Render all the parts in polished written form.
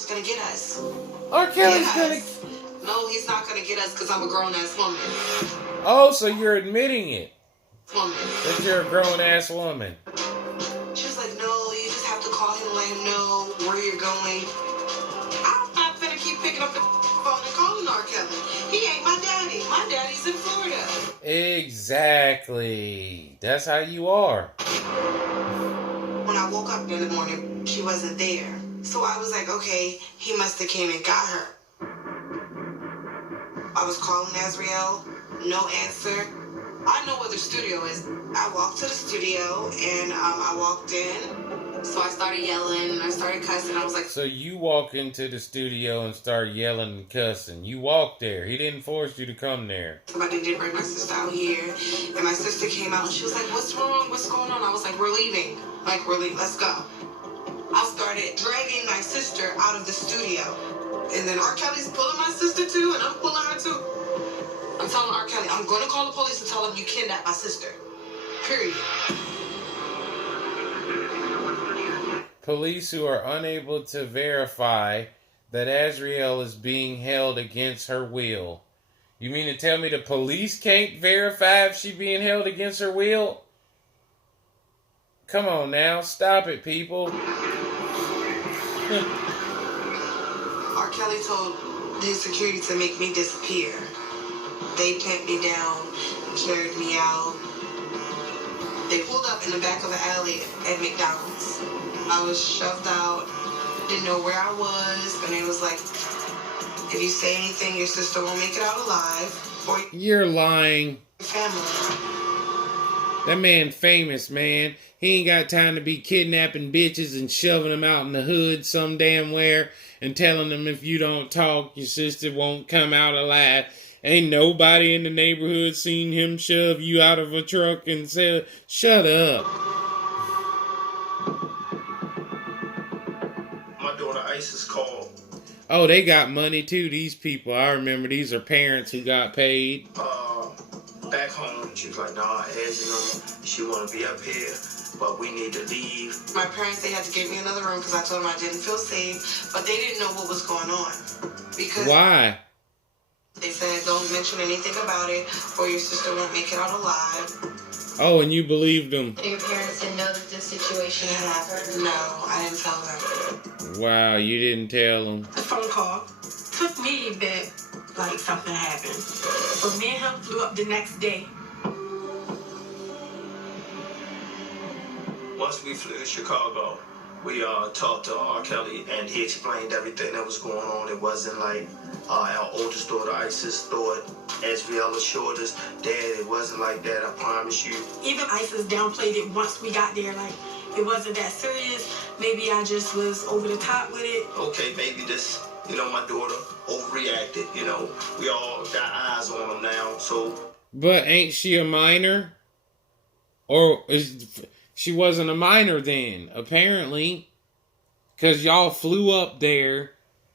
Kelly's gonna get us. R. Kelly's gonna... No, he's not gonna get us because I'm a grown-ass woman. Oh, so you're admitting it. Woman. That you're a grown-ass woman. She was like, no, you just have to call him and let him know where you're going. I'm not gonna keep picking up the phone and calling R. Kelly. He ain't my daddy. My daddy's in Florida. Exactly. That's how you are. When I woke up in the morning, she wasn't there. So I was like, okay, he must have came and got her. I was calling Azriel, no answer. I know where the studio is. I walked to the studio and I walked in. So I started yelling and I started cussing. I was like... So you walk into the studio and start yelling and cussing. You walked there. He didn't force you to come there. Somebody did bring my sister out here. And my sister came out and she was like, what's wrong? What's going on? I was like, we're leaving. Like, we're leaving. Let's go. I started dragging my sister out of the studio. And then R. Kelly's pulling my sister too, and I'm pulling her too. I'm telling R. Kelly, I'm going to call the police and tell them you kidnapped my sister. Period. Police who are unable to verify that Azriel is being held against her will. You mean to tell me the police can't verify if she's being held against her will? Come on now, stop it, people. R. Kelly told his security to make me disappear. They pinned me down and carried me out. They pulled up in the back of the alley at McDonald's. I was shoved out, didn't know where I was, and it was like, if you say anything, your sister won't make it out alive. Or you're lying. Family. That man famous, man. He ain't got time to be kidnapping bitches and shoving them out in the hood some damn where and telling them if you don't talk, your sister won't come out alive. Ain't nobody in the neighborhood seen him shove you out of a truck and say, shut up. My daughter Isis called. Oh, they got money too, these people. I remember these are parents who got paid. Back home, she was like, nah, as you know, she want to be up here, but we need to leave. My parents, they had to give me another room because I told them I didn't feel safe, but they didn't know what was going on. Because why? They said, don't mention anything about it, or your sister won't make it out alive. Oh, and you believed them. Your parents didn't know that this situation had happened? No, I didn't tell them. Wow, you didn't tell them. The phone call took me a bit like something happened. But me and him flew up the next day. Once we flew to Chicago, we talked to R. Kelly, and he explained everything that was going on. It wasn't like our oldest daughter, Isis, thought, as Riella assured us, Dad, it wasn't like that, I promise you. Even Isis downplayed it once we got there, like, it wasn't that serious. Maybe I just was over the top with it. Okay, maybe this, my daughter overreacted, We all got eyes on them now, so. But ain't she a minor? Or she wasn't a minor then, apparently. Because y'all flew up there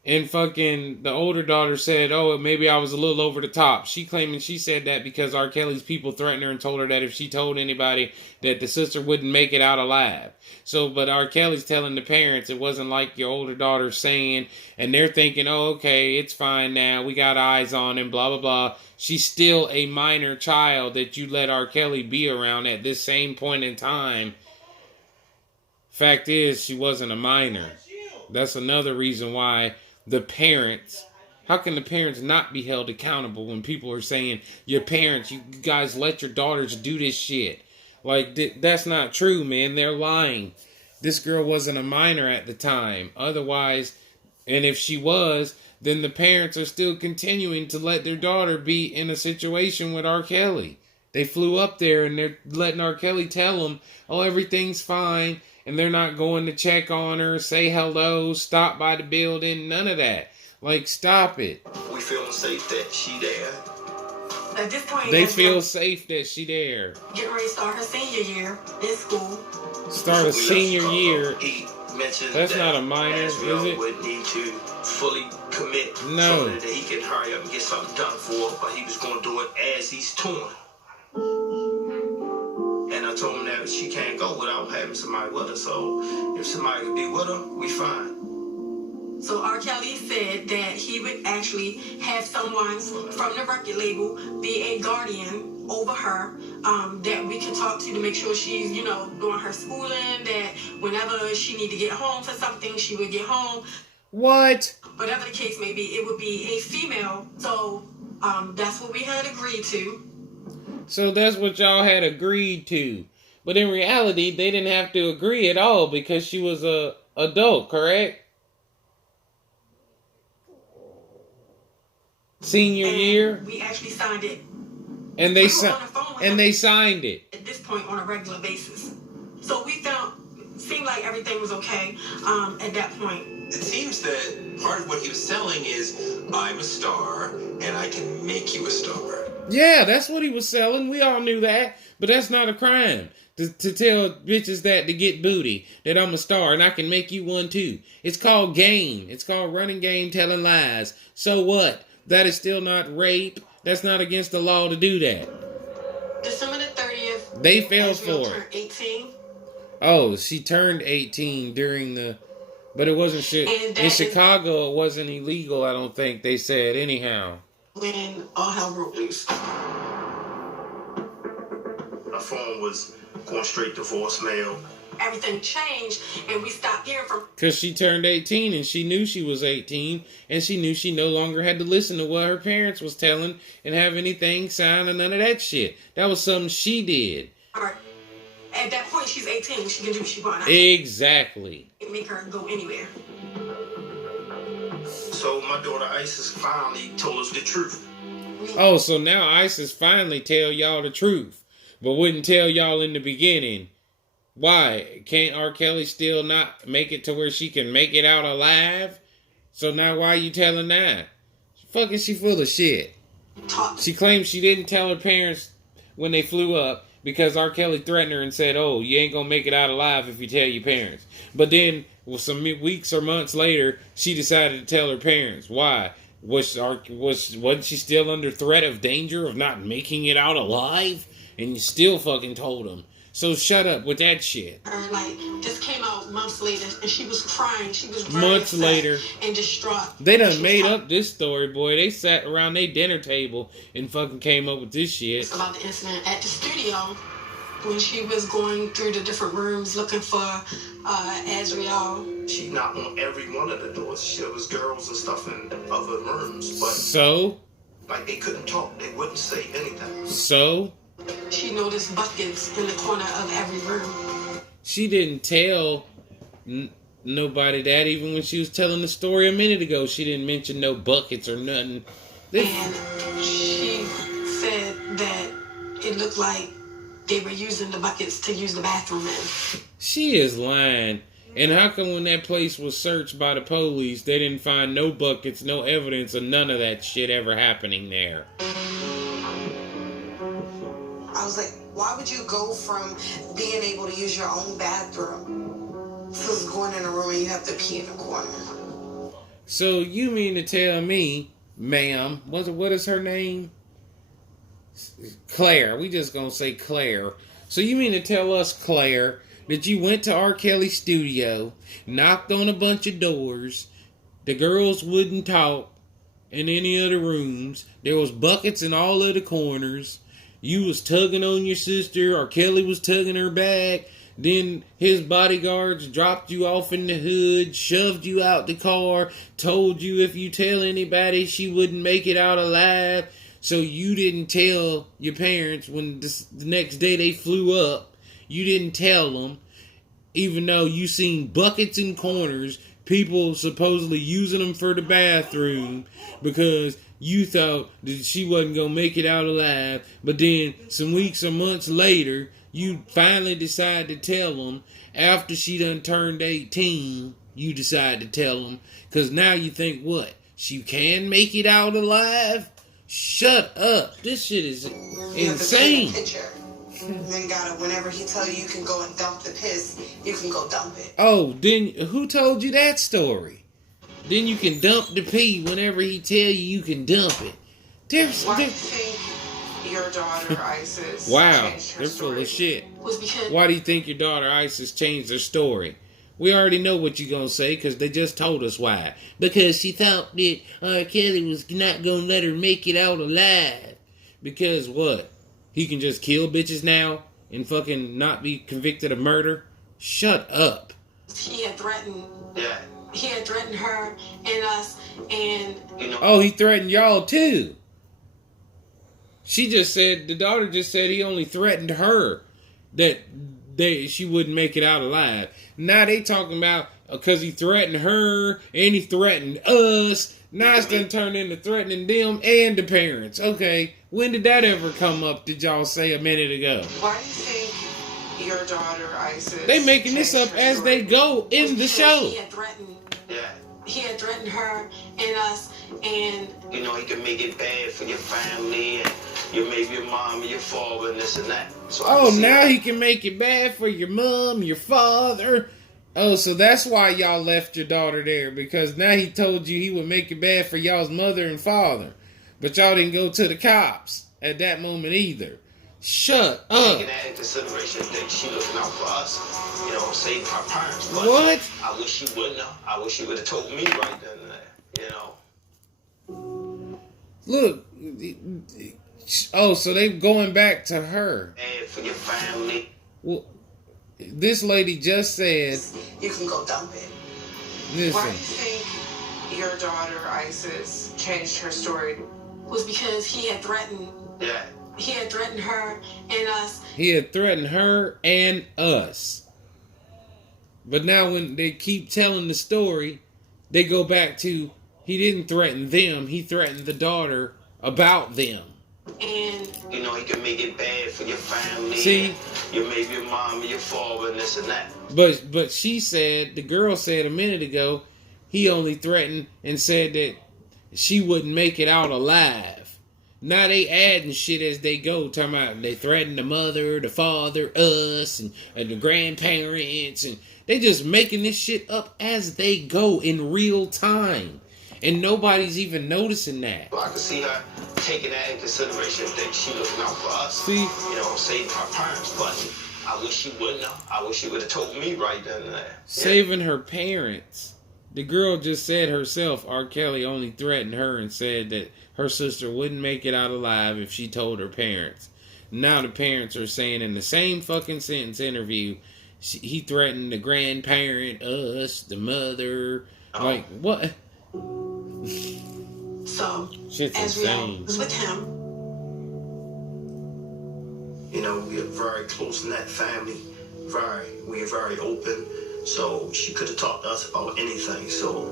and fucking the older daughter said, oh, maybe I was a little over the top. She claiming she said that because R. Kelly's people threatened her and told her that if she told anybody that the sister wouldn't make it out alive. So, but R. Kelly's telling the parents it wasn't like your older daughter saying, and they're thinking, oh, okay, it's fine now. We got eyes on him, blah, blah, blah. She's still a minor child that you let R. Kelly be around at this same point in time. Fact is, she wasn't a minor. That's another reason why the parents, how can the parents not be held accountable when people are saying, your parents, you guys let your daughters do this shit? Like, that's not true, man. They're lying. This girl wasn't a minor at the time. Otherwise, and if she was, then the parents are still continuing to let their daughter be in a situation with R. Kelly. They flew up there and they're letting R. Kelly tell them, oh, everything's fine. And they're not going to check on her, say hello, stop by the building, none of that. Like, stop it. We feeling safe that she there. At this point, they feel safe that she there. Getting ready to start her senior year in school. Start a senior year. He mentioned that's that not a minor, is it? Would need to fully commit no. So that he can hurry up and get something done for her, but he was going to do it as he's touring. And I told him that she can't go without having somebody with her. So if somebody could be with her, we fine. So R. Kelly said that he would actually have someone from the record label be a guardian over her, that we can talk to make sure she's, doing her schooling, that whenever she need to get home for something, she would get home. What? Whatever the case may be, it would be a female. So that's what we had agreed to. So that's what y'all had agreed to. But in reality, they didn't have to agree at all because she was a adult, correct? Senior year? We actually signed it. And they signed it. At this point on a regular basis. So we seemed like everything was okay at that point. It seems that part of what he was selling is, I'm a star, and I can make you a star. Yeah, that's what he was selling. We all knew that. But that's not a crime. To tell bitches that to get booty, that I'm a star and I can make you one too. It's called game. It's called running game, telling lies. So what? That is still not rape. That's not against the law to do that. December the 30th. They fell for it. 18. Oh, she turned 18 during the... But it wasn't shit. In Chicago, it wasn't illegal, I don't think they said, anyhow. When all hell broke loose. My phone was going straight to voicemail. Everything changed, and we stopped hearing from... Because she turned 18, and she knew she was 18, and she knew she no longer had to listen to what her parents was telling and have anything signed and none of that shit. That was something she did. At that point, she's 18. She can do what she wants. Exactly. Make her go anywhere. So my daughter Isis finally told us the truth. Oh, so now Isis finally tell y'all the truth, but wouldn't tell y'all in the beginning. Why? Can't R. Kelly still not make it to where she can make it out alive? So now why are you telling that? Fucking she full of shit. She claims she didn't tell her parents when they flew up because R. Kelly threatened her and said, oh, you ain't gonna make it out alive if you tell your parents. But then, some weeks or months later, she decided to tell her parents. Why? Wasn't she still under threat of danger of not making it out alive? And you still fucking told them. So shut up with that shit. This came out months later, and she was crying. She was very months later and distraught. They done made up this story, boy. They sat around their dinner table and fucking came up with this shit. About the incident at the studio when she was going through the different rooms looking for Azriel. She knocked on every one of the doors. There was girls and stuff in other rooms, but so they couldn't talk. They wouldn't say anything. So she noticed buckets in the corner of every room. She didn't tell nobody that. Even when she was telling the story a minute ago, she didn't mention no buckets or nothing. And she said that it looked like they were using the buckets to use the bathroom in. She is lying. And how come when that place was searched by the police, they didn't find no buckets, no evidence of none of that shit ever happening there? I was like, why would you go from being able to use your own bathroom to going in a room and you have to pee in a corner? So you mean to tell me, ma'am, what is her name? Claire. We just gonna say Claire. So you mean to tell us, Claire, that you went to R. Kelly's studio, knocked on a bunch of doors, the girls wouldn't talk in any of the rooms, there was buckets in all of the corners, you was tugging on your sister, R. Kelly was tugging her back, then his bodyguards dropped you off in the hood, shoved you out the car, told you if you tell anybody she wouldn't make it out alive, so you didn't tell your parents when the next day they flew up. You didn't tell them, even though you seen buckets in corners, people supposedly using them for the bathroom because you thought that she wasn't going to make it out alive. But then some weeks or months later, you finally decide to tell them. After she done turned 18, you decide to tell them. Because now you think, what? She can make it out alive? Shut up. This shit is insane. Then gotta, whenever he tell you can go and dump the piss, you can go dump it. Oh, then who told you that story? Then you can dump the pee whenever he tell you can dump it. Why do you think your daughter Isis wow, changed her they're story? full of shit. Was because why do you think your daughter Isis changed her story? We already know what you're going to say because they just told us why. Because she thought that R. Kelly was not going to let her make it out alive. Because what? He can just kill bitches now and fucking not be convicted of murder? Shut up. He had threatened. Yeah. He had threatened her and us, and Oh, he threatened y'all too. She just said, the daughter just said he only threatened her that she wouldn't make it out alive. Now they talking about because he threatened her and he threatened us. Now it's done turned into threatening them and the parents. Okay, when did that ever come up? Did y'all say a minute ago? why do you think your daughter Isis? They making this changed up her as story? they go in the Because show. He had threatened. Yeah. He had threatened her and us, and You know, he can make it bad for your family and maybe your mom and your father and this and that. So I Oh, can see now that. he can make it bad for your mom, your father. Oh, so that's why y'all left your daughter there. Because now he told you he would make it bad for y'all's mother and father. But y'all didn't go to the cops at that moment either. Shut up. Taking that into consideration that she looking out for us, you know, saving our parents. But What? I wish she wouldn't have. I wish she would have told me right then and there, you know. Look. Oh, so they going back to her. Bad for your family. Well, this lady just said, you can go dump it. Why do you listen, think your daughter Isis changed her story? Was because he had threatened. Yeah. He had threatened her and us. he had threatened her and us. But now when they keep telling the story, they go back to, he didn't threaten them, he threatened the daughter about them. And You know, he can make it bad for your family. See? Maybe your mom and your father and this and that. But she said, the girl said a minute ago, he only threatened and said that she wouldn't make it out alive. Now they adding shit as they go, talking about they threatened the mother, the father, us, and the grandparents, and they just making this shit up as they go in real time. And nobody's even noticing that. So I can see her taking that into consideration that she looking out for us. See? You know, saving our parents. But I wish she wouldn't have. I wish she would have told me right then and there. Saving her parents. The girl just said herself, R. Kelly only threatened her and said that her sister wouldn't make it out alive if she told her parents. Now the parents are saying in the same fucking sentence interview, he threatened the grandparent, us, the mother. Like, what? so, Shit's as we all insane. was with him, You know, we are very close-knit family. We're very open. So she could have talked to us about anything. So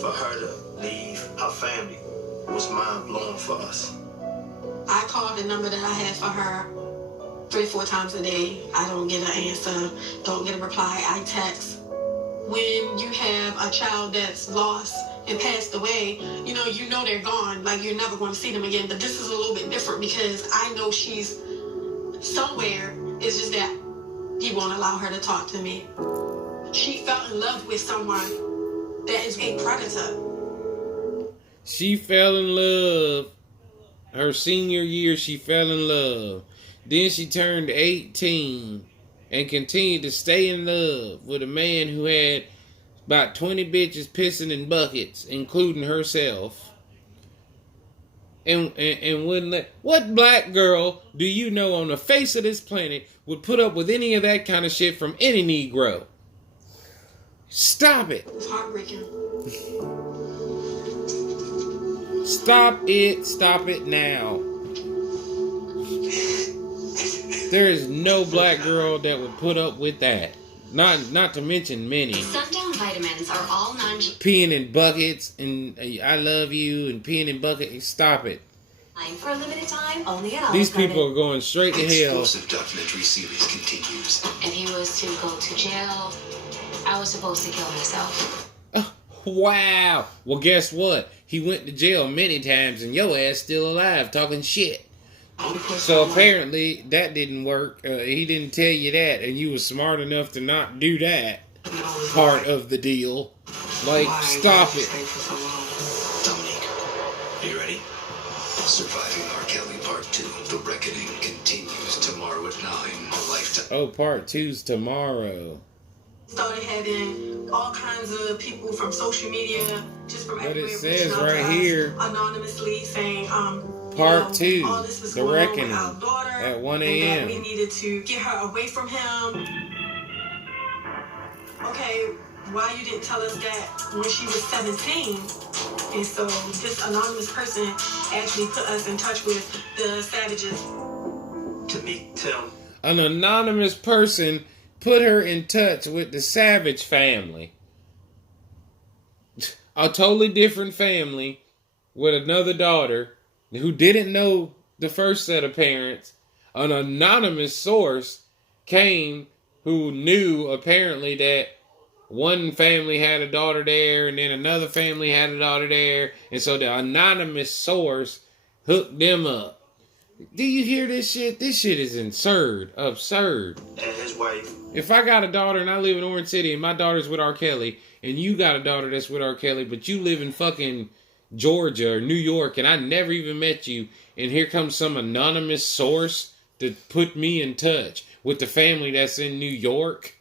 for her to leave her family was mind-blowing for us. I called the number that I had for her 3-4 times a day. I don't get an answer, don't get a reply. I text. When you have a child that's lost and passed away, you know they're gone. Like, you're never going to see them again. But this is a little bit different because I know she's somewhere. It's just that he won't allow her to talk to me. She fell in love with someone that is a predator. She fell in love. Her senior year, she fell in love. Then she turned 18 and continued to stay in love with a man who had about 20 bitches pissing in buckets, including herself. And wouldn't let... What black girl do you know on the face of this planet would put up with any of that kind of shit from any Negro? Stop it. It's heartbreaking. Stop it. Stop it now. There is no black girl that would put up with that. Not to mention many. Sundown vitamins are all Peeing in buckets and I love you and peeing in buckets. Stop it. for a limited time only at These people are going straight to hell. Explosive documentary series continues. If he was to go to jail, I was supposed to kill myself. Wow. Well, guess what? He went to jail many times and your ass still alive talking shit. So apparently that didn't work. He didn't tell you that, and you were smart enough to not do that part of the deal. Like, stop it. Dominique, are you ready? Surviving R. Kelly Part 2. The Reckoning continues tomorrow at 9 on Lifetime. Oh, part 2's tomorrow. Started having all kinds of people from social media, just from But everywhere, it says reaching out to right us here, anonymously saying, Part 2, all this was The going on with Reckoning, our daughter, at 1 and that we a.m. needed to get her away from him. Okay, why you didn't tell us that when she was 17? And so this anonymous person actually put us in touch with the Savages. To me, Tim. An anonymous person put her in touch with the Savage family. A totally different family with another daughter who didn't know the first set of parents. An anonymous source came who knew apparently that one family had a daughter there and then another family had a daughter there. And so the anonymous source hooked them up. Do you hear this shit? This shit is absurd. Absurd. And his wife. If I got a daughter and I live in Orange City and my daughter's with R. Kelly and you got a daughter that's with R. Kelly, but you live in fucking Georgia or New York and I never even met you, and here comes some anonymous source to put me in touch with the family that's in New York.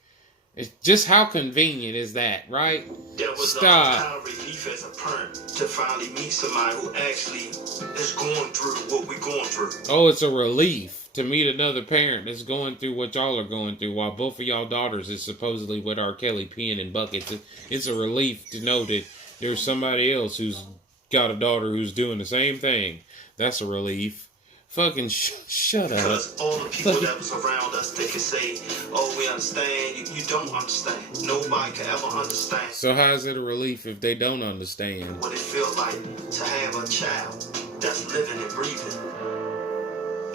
It's just how convenient is that, right? There was Stop. a kind of relief as a parent to finally meet somebody who actually is going through what we're going through. Oh, it's a relief to meet another parent that's going through what y'all are going through while both of y'all daughters is supposedly with R. Kelly peeing in buckets. It's a relief to know that there's somebody else who's got a daughter who's doing the same thing. That's a relief. Fucking shut up. Because all the people that was around us, they could say, oh, we understand. You don't understand. Nobody can ever understand. So how is it a relief if they don't understand? What it feels like to have a child that's living and breathing,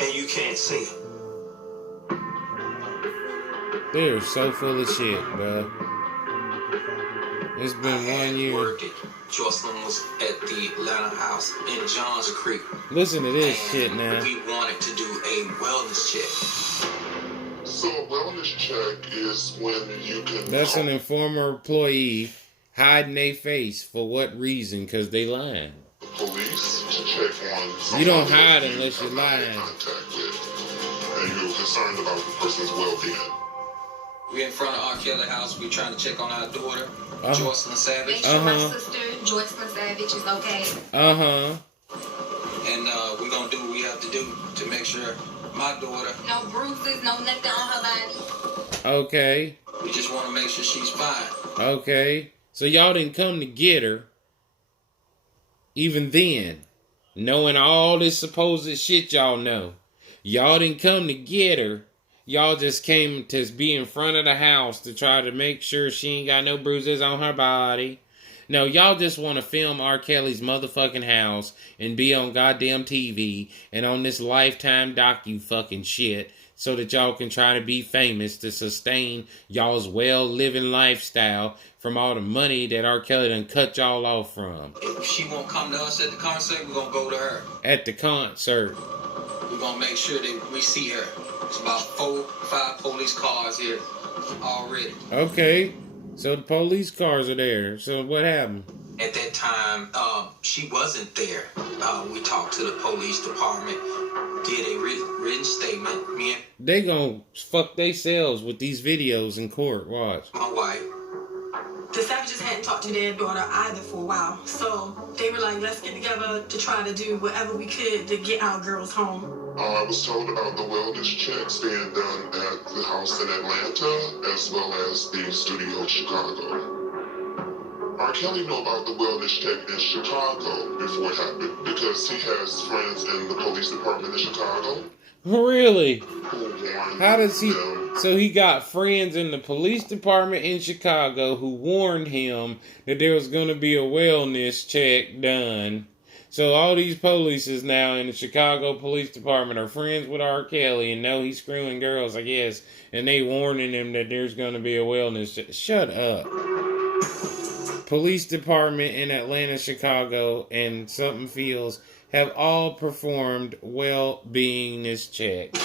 and you can't see him. They're so full of shit, bro. It's been 1 year. Worked it. Jocelyn was at the Atlanta house in Johns Creek. Listen to this and shit now. we wanted to do a wellness check. So a wellness check is when you can... That's an informer employee hiding their face for what reason? Because they lying. Police to check on... You don't hide you unless you're have had lying. contact with, and you're concerned about the person's well-being. We're in front of R. Kelly house. We're trying to check on our daughter, Uh-huh. Jocelyn Savage. Make sure my sister, Jocelyn Savage, is okay. Uh-huh. And we're going to do what we have to do to make sure my daughter, No bruises, no nothing on her body. Okay. we just want to make sure she's fine. Okay. So y'all didn't come to get her. Even then. Knowing all this supposed shit y'all know. Y'all didn't come to get her. Y'all just came to be in front of the house to try to make sure she ain't got no bruises on her body. No, y'all just want to film R. Kelly's motherfucking house and be on goddamn TV and on this Lifetime docu fucking shit so that y'all can try to be famous to sustain y'all's well-living lifestyle from all the money that R. Kelly done cut y'all off from. If she won't come to us at the concert, we're going to go to her. At the concert. We're going to make sure that we see her. It's about 4, 5 police cars here already. Okay. So the police cars are there. So what happened? At that time, she wasn't there. We talked to the police department, did a written statement. Me and They gonna fuck themselves with these videos in court. Watch. my wife. The Savages hadn't talked to their daughter either for a while. So they were like, let's get together to try to do whatever we could to get our girls home. I was told about the wellness checks being done at the house in Atlanta, as well as the studio in Chicago. R. Kelly knew about the wellness check in Chicago before it happened, because he has friends in the police department in Chicago. Really? Who warned How does he... them. So he got friends in the police department in Chicago who warned him that there was going to be a wellness check done. So all these polices now in the Chicago Police Department are friends with R. Kelly and know he's screwing girls, I guess. And they warning him that there's going to be a wellness check. Shut up. Police Department in Atlanta, Chicago, and Something Fields have all performed well-beingness checks.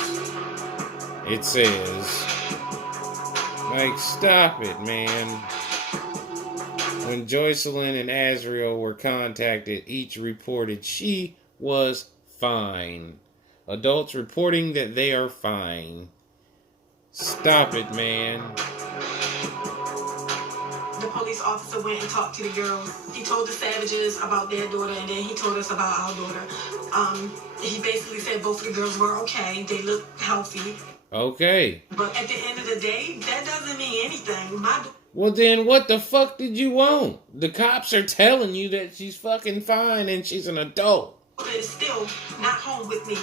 It says, like, stop it, man. When Jocelyn and Azriel were contacted, each reported she was fine. Adults reporting that they are fine. Stop it, man. police officer went and talked to the girls. He told the Savages about their daughter, and then he told us about our daughter. He basically said both of the girls were okay. They looked healthy. Okay. But at the end of the day, that doesn't mean anything. Well, then what the fuck did you want? The cops are telling you that she's fucking fine and she's an adult. Is still not home with me.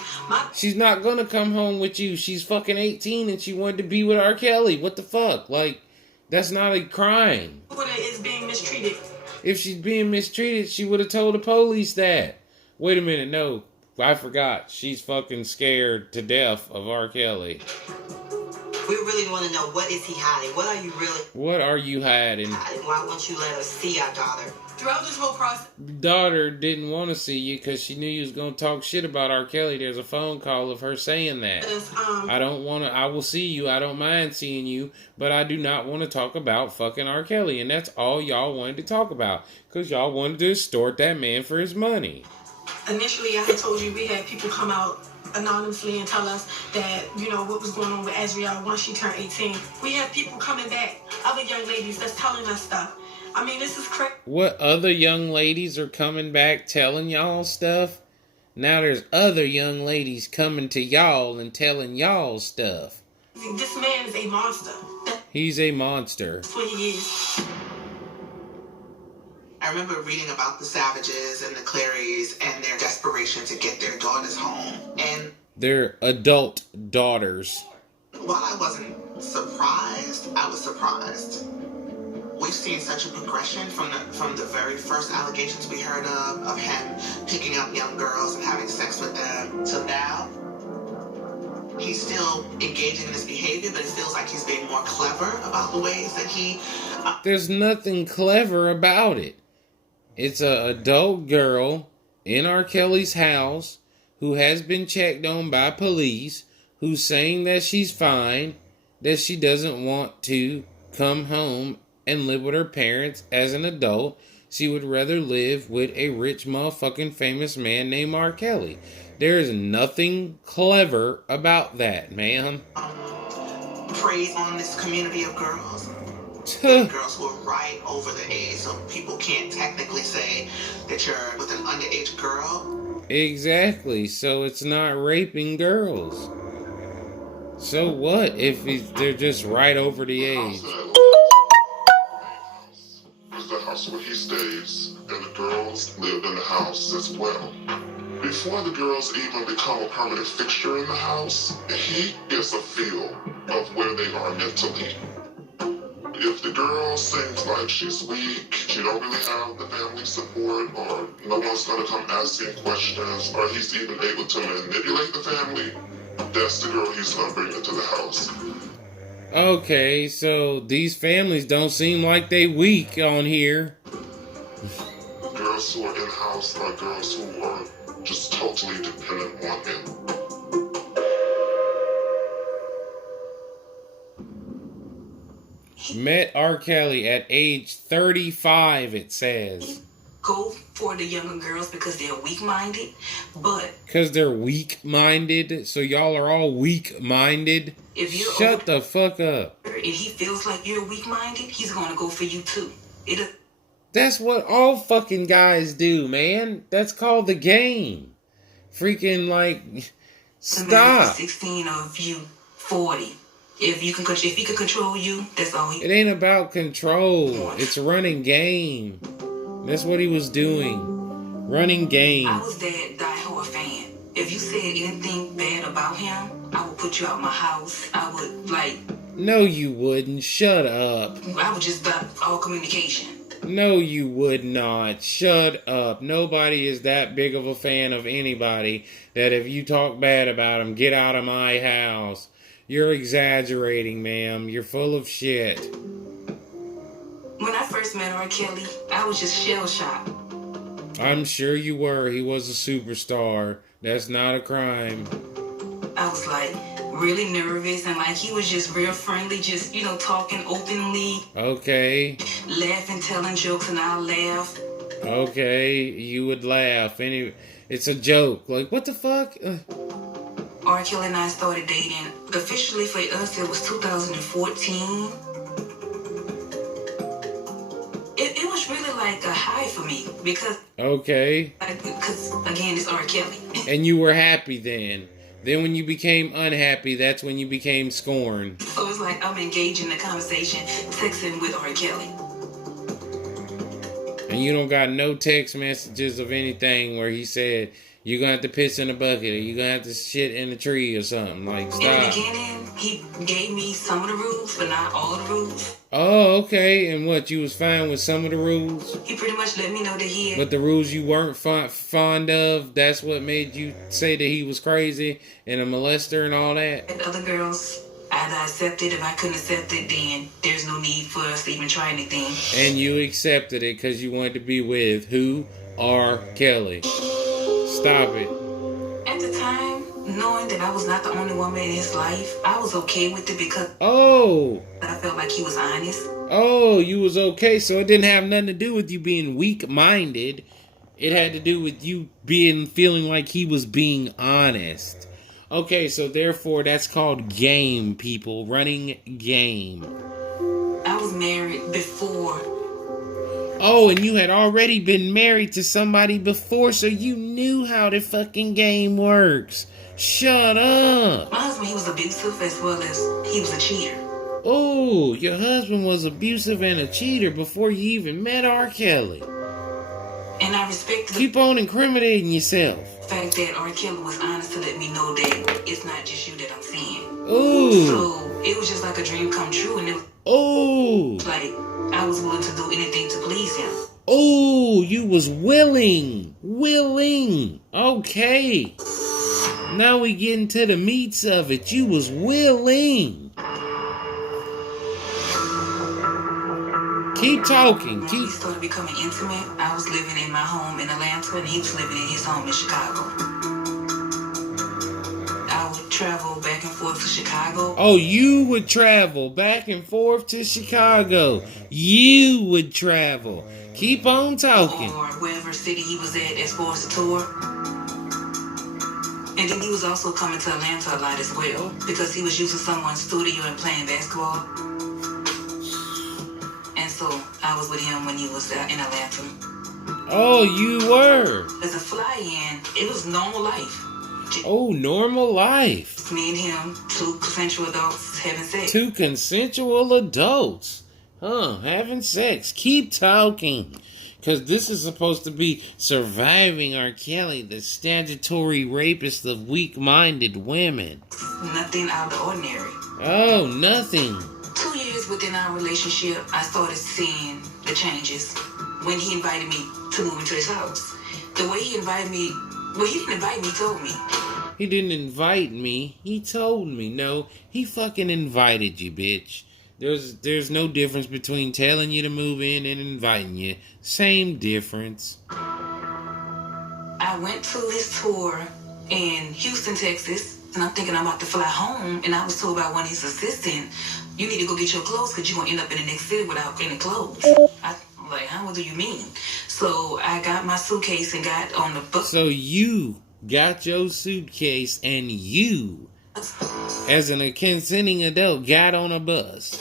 She's not gonna come home with you. She's fucking 18 and she wanted to be with R. Kelly. What the fuck? Like, that's not a crime. My daughter is being mistreated. If she's being mistreated, she would have told the police that. Wait a minute, no. I forgot. She's fucking scared to death of R. Kelly. We really want to know, what is he hiding? What are you really What are you hiding? hiding? Why won't you let us see our daughter? Throughout this whole process, Daughter didn't want to see you because she knew you was going to talk shit about R. Kelly. There's a phone call of her saying that. I don't want to, I will see you. I don't mind seeing you, but I do not want to talk about fucking R. Kelly. And that's all y'all wanted to talk about because y'all wanted to extort that man for his money. initially I had told you we had people come out anonymously and tell us that, you know, what was going on with Azriel once she turned 18. We have people coming back, other young ladies that's telling us stuff. I mean, this is crazy. What other young ladies are coming back telling y'all stuff? Now there's other young ladies coming to y'all and telling y'all stuff. This man is a monster. He's a monster. That's what he is. I remember reading about the Savages and the Clarys and their desperation to get their daughters home. And Their adult daughters. while I wasn't surprised, I was surprised. We've seen such a progression from the very first allegations we heard of him picking up young girls and having sex with them to now. He's still engaging in this behavior, but it feels like he's being more clever about the ways that he... There's nothing clever about it. It's an adult girl in R. Kelly's house who has been checked on by police, who's saying that she's fine, that she doesn't want to come home and live with her parents as an adult. She would rather live with a rich motherfucking famous man named R. Kelly. There is nothing clever about that, man. Praise on this community of girls. Girls who are right over the age, so people can't technically say that you're with an underage girl. Exactly, so it's not raping girls. So what if they're just right over the age? Is the house where he stays, and the girls lived in the house as well. Before the girls even become a permanent fixture in the house, he gets a feel of where they are mentally. If the girl seems like she's weak, she don't really have the family support, or no one's gonna come asking questions, or he's even able to manipulate the family, that's the girl he's gonna bring into the house. Okay, so these families don't seem like they weak on here. Girls who are in the house are girls who are just totally dependent on him. Met R. Kelly at age 35, it says. Go for the younger girls because they're weak-minded, but... Because they're weak-minded? So y'all are all weak-minded? If you're Shut the fuck up. If he feels like you're weak-minded, he's gonna go for you too. That's what all fucking guys do, man. That's called the game. Freaking, like, stop. 16 of you, 40. If he can control you, that's all he... It ain't about control. It's running game. That's what he was doing. Running game. I was that diehard fan. If you said anything bad about him, I would put you out my house. I would, like... No, you wouldn't. Shut up. I would just stop all communication. No, you would not. Shut up. Nobody is that big of a fan of anybody that if you talk bad about him, get out of my house. You're exaggerating, ma'am. You're full of shit. When I first met R. Kelly, I was just shell-shocked. I'm sure you were. He was a superstar. That's not a crime. I was like really nervous and like he was just real friendly, just, you know, talking openly. Okay. Laughing, telling jokes, and I'll laugh. Okay, you would laugh. It's a joke. Like, what the fuck? R. Kelly and I started dating. Officially for us, it was 2014. for me because Okay. Again, it's R. Kelly. And you were happy then. Then when you became unhappy, that's when you became scorned. So it's like I'm engaging in the conversation, texting with R. Kelly. And you don't got no text messages of anything where he said, you're going to have to piss in a bucket or you're going to have to shit in a tree or something. Like, stop. In the beginning, he gave me some of the rules, but not all the rules. Oh, okay. And what, you was fine with some of the rules? He pretty much let me know that he had... But the rules you weren't fond of, that's what made you say that he was crazy and a molester and all that? And other girls, either I accepted. If I couldn't accept it, then there's no need for us to even try anything. And you accepted it because you wanted to be with who? R. Kelly. Stop it. At the time, knowing that I was not the only woman in his life, I was okay with it because I felt like he was honest. Oh, you was okay. So it didn't have nothing to do with you being weak-minded. It had to do with you feeling like he was being honest. Okay, so therefore that's called game, people. Running game. I was married before. Oh, and you had already been married to somebody before, so you knew how the fucking game works. Shut up. My husband, he was abusive as well as he was a cheater. Oh, your husband was abusive and a cheater before you even met R. Kelly. And I respect Keep on incriminating yourself. the fact that R. Kelly was honest to let me know that it's not just you that I'm seeing. Ooh. So it was just like a dream come true, and it was like I was willing to do anything to please him. Oh, you was willing. Okay. Now we get into the meats of it. You was willing. Keep talking. When we started becoming intimate, I was living in my home in Atlanta, and he was living in his home in Chicago. I would travel back and forth to Chicago. Oh, you would travel back and forth to Chicago. You would travel. Keep on talking. Or wherever city he was at as far as the tour. And then he was also coming to Atlanta a lot as well, because he was using someone's studio and playing basketball. And so I was with him when he was in Atlanta. Oh, you were. As a fly-in, it was normal life. Oh, normal life. Me and him, two consensual adults having sex. Two consensual adults. Having sex. Keep talking. Because this is supposed to be surviving R. Kelly, the statutory rapist of weak-minded women. Nothing out of the ordinary. Oh, nothing. 2 years within our relationship, I started seeing the changes when he invited me to move into his house. The way he invited me, well, he didn't invite me, he told me. He didn't invite me, he told me. No, he fucking invited you, bitch. There's no difference between telling you to move in and inviting you. Same difference. I went to his tour in Houston, Texas, and I'm thinking I'm about to fly home, and I was told by one of his assistants, you need to go get your clothes because you're going to end up in the next city without any clothes. I'm like, huh? What do you mean? So I got my suitcase and got on the bus. So you got your suitcase and you, as a consenting adult, got on a bus.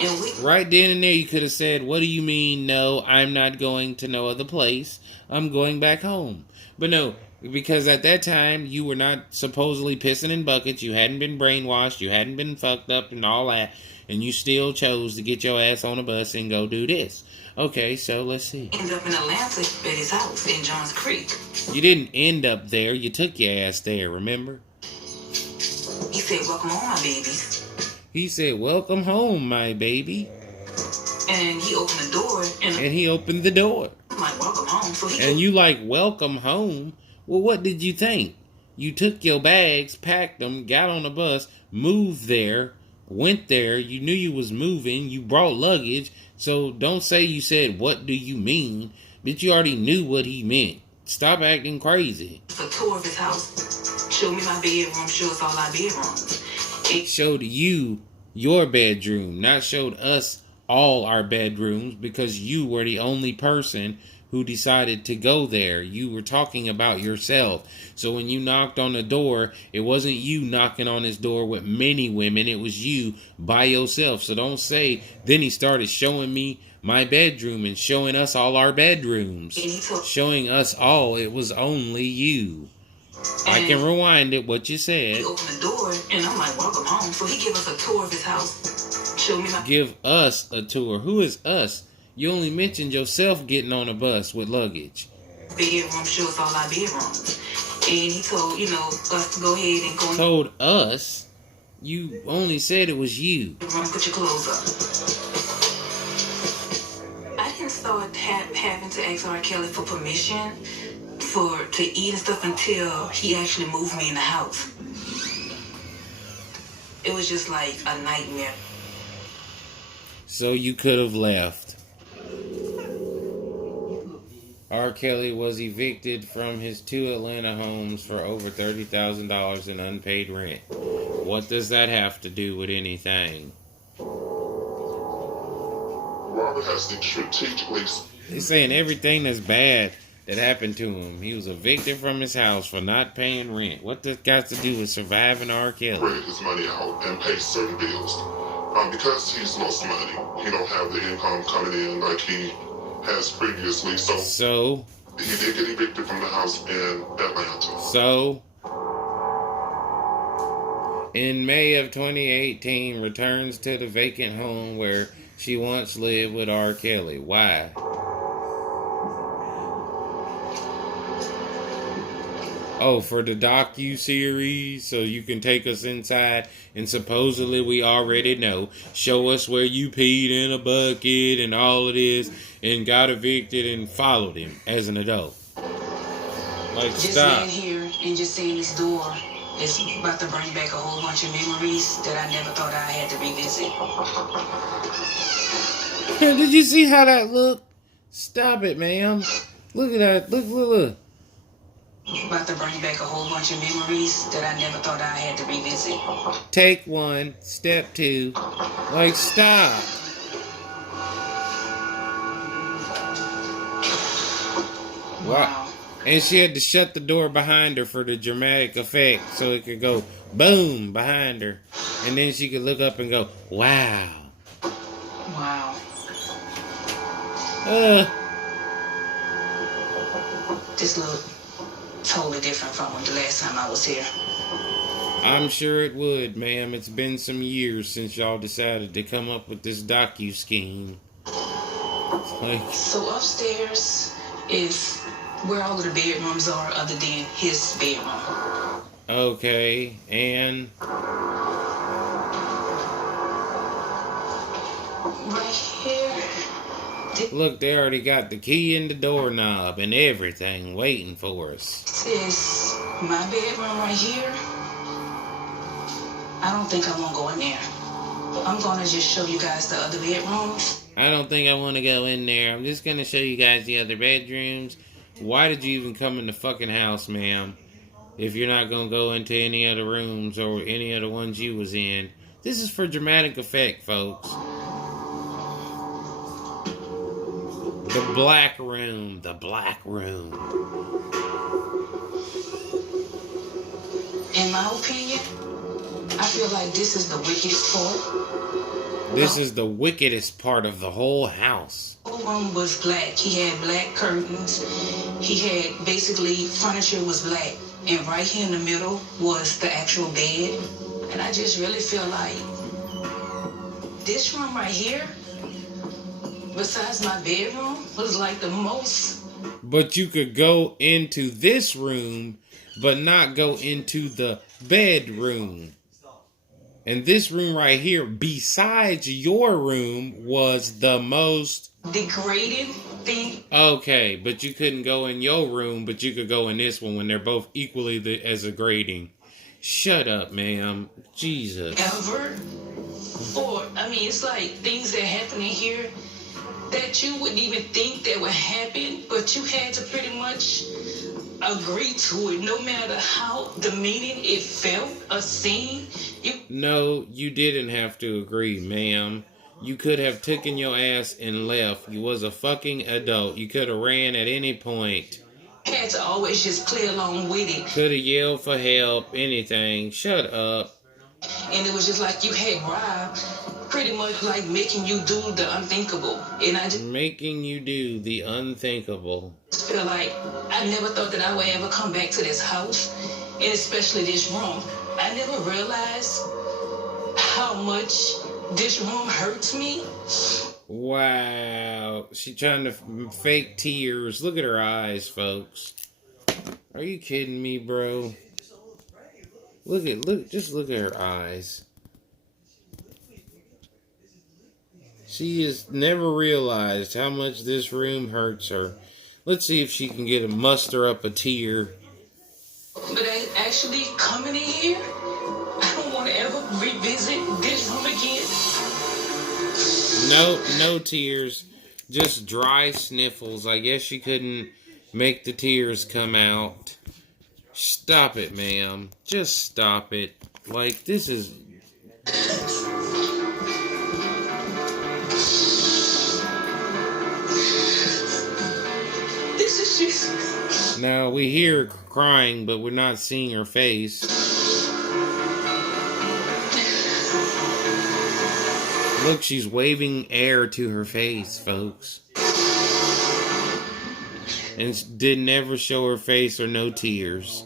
And right then and there you could have said, what do you mean? No, I'm not going to no other place. I'm going back home. But no, because at that time you were not supposedly pissing in buckets. You hadn't been brainwashed. You hadn't been fucked up and all that. And you still chose to get your ass on a bus and go do this. Okay, so let's see. Ended up in Atlanta at his house in Johns Creek. You didn't end up there. You took your ass there, remember? He said, welcome home, my babies. He said, welcome home, my baby. And he opened the door. And he opened the door. I'm like, welcome home. So and you like, welcome home? Well, what did you think? You took your bags, packed them, got on the bus, moved there, went there. You knew you was moving. You brought luggage. So don't say you said, what do you mean? But you already knew what he meant. Stop acting crazy. It's a tour of his house. Showed me my bedroom, showed us all our bedrooms. It showed you your bedroom, not showed us all our bedrooms, because you were the only person who decided to go there. You were talking about yourself. So when you knocked on the door, it wasn't you knocking on his door with many women. It was you by yourself. So don't say, then he started showing me my bedroom and showing us all our bedrooms. Showing us all, it was only you. I can rewind it, what you said. He opened the door, and I'm like, welcome home. So he gave us a tour of his house. Showed me my... Give us a tour. Who is us? You only mentioned yourself getting on a bus with luggage. Bedroom, show us all our bedrooms. And he told, us to go ahead and go... Told us? You only said it was you. Put your clothes up. I didn't start having to ask R. Kelly for permission to eat and stuff until he actually moved me in the house. It was just like a nightmare. So you could have left. R. Kelly was evicted from his 2 Atlanta homes for over $30,000 in unpaid rent. What does that have to do with anything? Robert has to strategically... He's saying everything that's bad that happened to him. He was evicted from his house for not paying rent. What this got to do with surviving R. Kelly? Spread his money out and pay certain bills. Because he's lost money, he don't have the income coming in like he has previously. So he did get evicted from the house in Atlanta. So in May of 2018, returns to the vacant home where she once lived with R. Kelly. Why? Oh, for the docu-series, so you can take us inside, and supposedly we already know. Show us where you peed in a bucket and all of this, and got evicted and followed him as an adult. Like, just stop. being here and just seeing this door is about to bring back a whole bunch of memories that I never thought I had to revisit. Did you see how that looked? Stop it, ma'am. Look at that. Look. About to bring back a whole bunch of memories that I never thought I had to revisit. Take 1, step 2. Like, stop. Wow. And she had to shut the door behind her for the dramatic effect so it could go boom behind her. And then she could look up and go, wow. Wow. This look totally different from the last time I was here. I'm sure it would, ma'am. It's been some years since y'all decided to come up with this docu-scheme. So upstairs is where all of the bedrooms are other than his bedroom. Okay, and? Right here. Look, they already got the key in the doorknob and everything waiting for us. This is my bedroom right here. I don't think I want to go in there. I'm going to just show you guys the other bedrooms. I don't think I want to go in there. I'm just going to show you guys the other bedrooms. Why did you even come in the fucking house, ma'am? If you're not going to go into any other rooms or any of the ones you was in. This is for dramatic effect, folks. The black room. The black room. In my opinion, I feel like this is the wickedest part. This is the wickedest part of the whole house. The whole room was black. He had black curtains. He had basically furniture was black. And right here in the middle was the actual bed. And I just really feel like this room right here, besides my bedroom, was like the most. But you could go into this room, but not go into the bedroom. And this room right here, besides your room, was the most degrading thing. Okay, but you couldn't go in your room, but you could go in this one when they're both equally as degrading. Shut up, ma'am. Jesus. Ever. Or, I mean, it's like things that happen in here that you wouldn't even think that would happen, but you had to pretty much agree to it, no matter how demeaning it felt, a scene. No, you didn't have to agree, ma'am. You could have taken your ass and left. You was a fucking adult. You could have ran at any point. Had to always just play along with it. Could have yelled for help, anything. Shut up. And it was just like you had Rob pretty much like making you do the unthinkable. And I just making you do the unthinkable. Feel like I never thought that I would ever come back to this house, and especially this room. I never realized how much this room hurts me. Wow. She trying to fake tears. Look at her eyes, folks. Are you kidding me, bro? Just look at her eyes. She has never realized how much this room hurts her. Let's see if she can muster up a tear. But actually coming in here, I don't want to ever revisit this room again. No tears. Just dry sniffles. I guess she couldn't make the tears come out. Stop it, ma'am. Just stop it. Like, this is... This is just... Now, we hear her crying, but we're not seeing her face. Look, she's waving air to her face, folks. And did never show her face or no tears.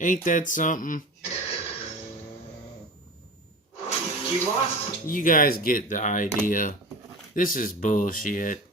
Ain't that something? You lost. You guys get the idea. This is bullshit.